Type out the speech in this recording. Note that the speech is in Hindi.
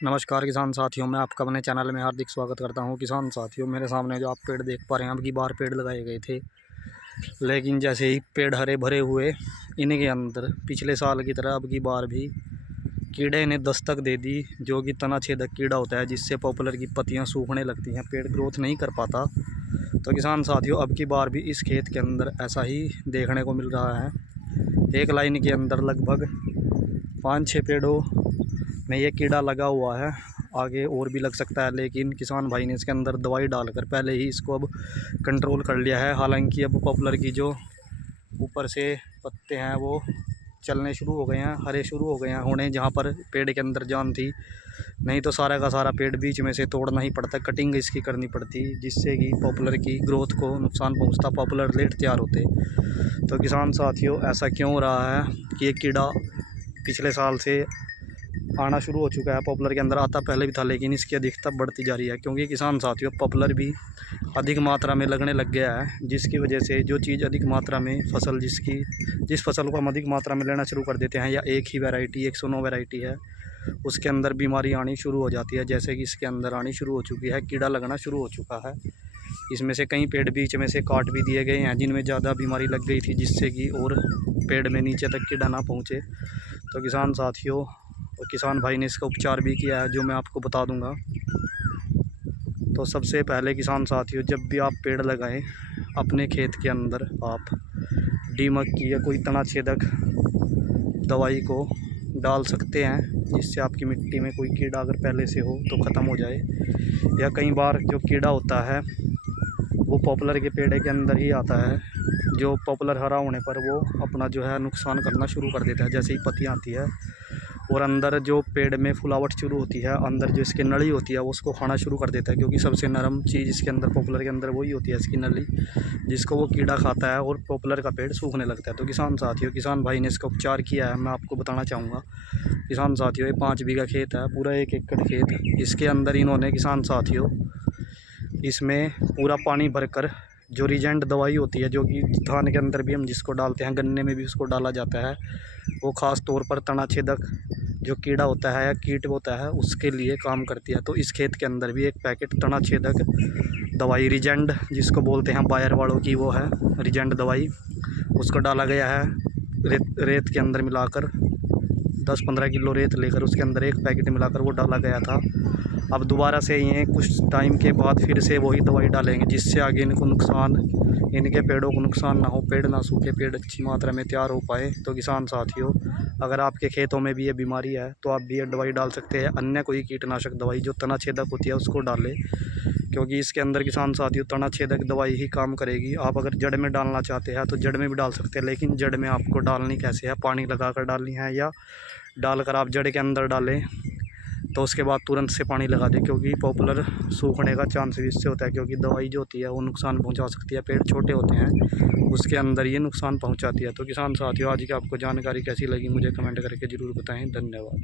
नमस्कार किसान साथियों, मैं आपका अपने चैनल में हार्दिक स्वागत करता हूं। किसान साथियों, मेरे सामने जो आप पेड़ देख पा रहे हैं, अब की बार पेड़ लगाए गए थे, लेकिन जैसे ही पेड़ हरे भरे हुए, इनके अंदर पिछले साल की तरह अब की बार भी कीड़े ने दस्तक दे दी, जो कि तना छेदक कीड़ा होता है, जिससे पॉपुलर की पत्तियां सूखने लगती हैं, पेड़ ग्रोथ नहीं कर पाता। तो किसान साथियों, अब की बार भी इस खेत के अंदर ऐसा ही देखने को मिल रहा है। एक लाइन के अंदर लगभग 5-6 पेड़ों में ये कीड़ा लगा हुआ है। आगे और भी लग सकता है, लेकिन किसान भाई ने इसके अंदर दवाई डालकर पहले ही इसको अब कंट्रोल कर लिया है। हालांकि अब पॉपुलर की जो ऊपर से पत्ते हैं वो चलने शुरू हो गए हैं, हरे शुरू हो गए हैं होने, जहाँ पर पेड़ के अंदर जान थी। नहीं तो सारा का सारा पेड़ बीच में से तोड़ना ही पड़ता, कटिंग इसकी करनी पड़ती, जिससे कि पॉपुलर की ग्रोथ को नुकसान पहुंचता, पॉपुलर लेट तैयार होते। तो किसान साथियों, ऐसा क्यों हो रहा है कि ये कीड़ा पिछले साल से आना शुरू हो चुका है। पॉपुलर के अंदर आता पहले भी था, लेकिन इसकी अधिकता बढ़ती जा रही है, क्योंकि किसान साथियों पॉपुलर भी अधिक मात्रा में लगने लग गया है, जिसकी वजह से जो चीज़ अधिक मात्रा में फसल जिस फसल को हम अधिक मात्रा में लेना शुरू कर देते हैं, या एक ही वैरायटी 109 वैरायटी है, उसके अंदर बीमारी आनी शुरू हो जाती है। जैसे कि इसके अंदर आनी शुरू हो चुकी है, कीड़ा लगना शुरू हो चुका है। इसमें से कई पेड़ बीच में से काट भी दिए गए हैं, जिनमें ज़्यादा बीमारी लग गई थी, जिससे कि और पेड़ में नीचे तक कीड़ा ना पहुँचे। तो किसान साथियों और किसान भाई ने इसका उपचार भी किया है, जो मैं आपको बता दूंगा। तो सबसे पहले किसान साथियों, जब भी आप पेड़ लगाएं, अपने खेत के अंदर आप दीमक की या कोई तना छेदक दवाई को डाल सकते हैं, जिससे आपकी मिट्टी में कोई कीड़ा अगर पहले से हो तो ख़त्म हो जाए। या कई बार जो कीड़ा होता है वो पॉपुलर के पेड़ के अंदर ही आता है, जो पॉपुलर हरा होने पर वो अपना जो है नुकसान करना शुरू कर देता है। जैसे ही पत्तियाँ आती है और अंदर जो पेड़ में फुलावट शुरू होती है, अंदर जो इसकी नली होती है वो उसको खाना शुरू कर देता है, क्योंकि सबसे नरम चीज़ इसके अंदर पॉपुलर के अंदर वही होती है, इसकी नली, जिसको वो कीड़ा खाता है और पॉपुलर का पेड़ सूखने लगता है। तो किसान साथियों, किसान भाई ने इसका उपचार किया है, मैं आपको बताना चाहूँगा। किसान साथियों, ये 5 बीघा खेत है, पूरा 1 एकड़ खेत। इसके अंदर इन्होंने किसान साथियों इसमें पूरा पानी भरकर जो रीजेंट दवाई होती है, जो कि धान के अंदर भी हम जिसको डालते हैं, गन्ने में भी उसको डाला जाता है, वो ख़ास तौर पर तना छेदक जो कीड़ा होता है या कीट होता है उसके लिए काम करती है। तो इस खेत के अंदर भी एक पैकेट तना छेदक दवाई रीजेंट, जिसको बोलते हैं बायर वालों की, वो है रीजेंट दवाई, उसको डाला गया है रेत के अंदर मिलाकर। 10-15 किलो रेत लेकर उसके अंदर एक पैकेट मिलाकर वो डाला गया था। अब दोबारा से ये कुछ टाइम के बाद फिर से वही दवाई डालेंगे, जिससे आगे इनको नुकसान, इनके पेड़ों को नुकसान ना हो, पेड़ ना सूखे, पेड़ अच्छी मात्रा में तैयार हो पाए। तो किसान साथियों, अगर आपके खेतों में भी ये बीमारी है तो आप भी ये दवाई डाल सकते हैं। अन्य कोई कीटनाशक दवाई जो तना छेदक होती है उसको डालें, क्योंकि इसके अंदर किसान साथियों तना छेदक दवाई ही काम करेगी। आप अगर जड़ में डालना चाहते हैं तो जड़ में भी डाल सकते हैं, लेकिन जड़ में आपको डालनी कैसे है, पानी लगाकर डालनी है, या डालकर आप जड़ के अंदर डालें तो उसके बाद तुरंत से पानी लगा दें, क्योंकि पॉपुलर सूखने का चांस भी इससे होता है, क्योंकि दवाई जो होती है वो नुकसान पहुंचा सकती है। पेड़ छोटे होते हैं, उसके अंदर ये नुकसान पहुंचाती है। तो किसान साथियों, आज की आपको जानकारी कैसी लगी मुझे कमेंट करके ज़रूर बताएं। धन्यवाद।